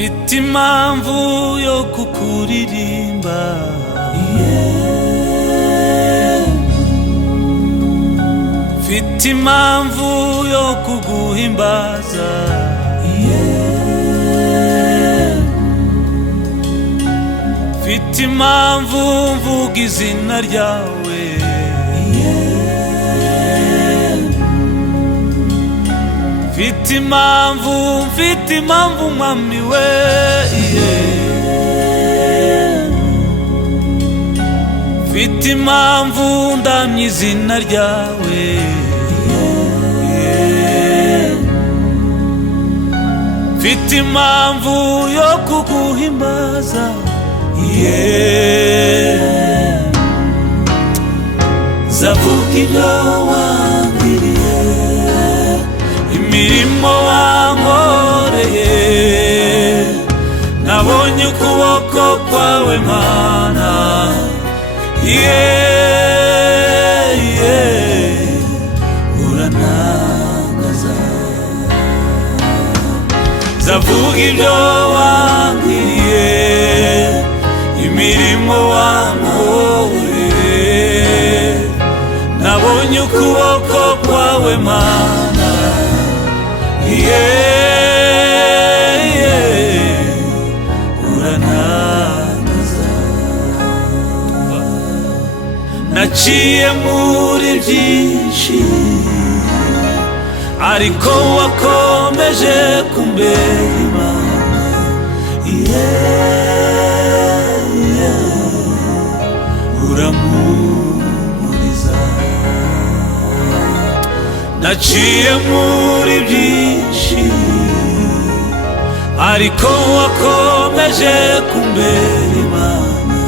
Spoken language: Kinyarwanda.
mfite impamvu yo kukuririmba, mfite impamvu yo kuguhimbaza, mfite impamvu mvuga izina ryawe, mfite impamvu mwami we, mfite impamvu ndamya izina ryawe, mfite impamvu yo kuguhimbaza, zavuga ibyo wangiriye, imirimo wankoreye, nabonye ukuboko kwawe Mana, urantangaza. Zavuga ibyo wangiriye, imirimo wankoreye, nabonye ukuboko kwawe Mana, urantangaza. Naciye muri byinshi ariko wakomeje kumbera Imana, urampumuriza. Naciye muri byinshi ariko wakomeje kumbera Imana,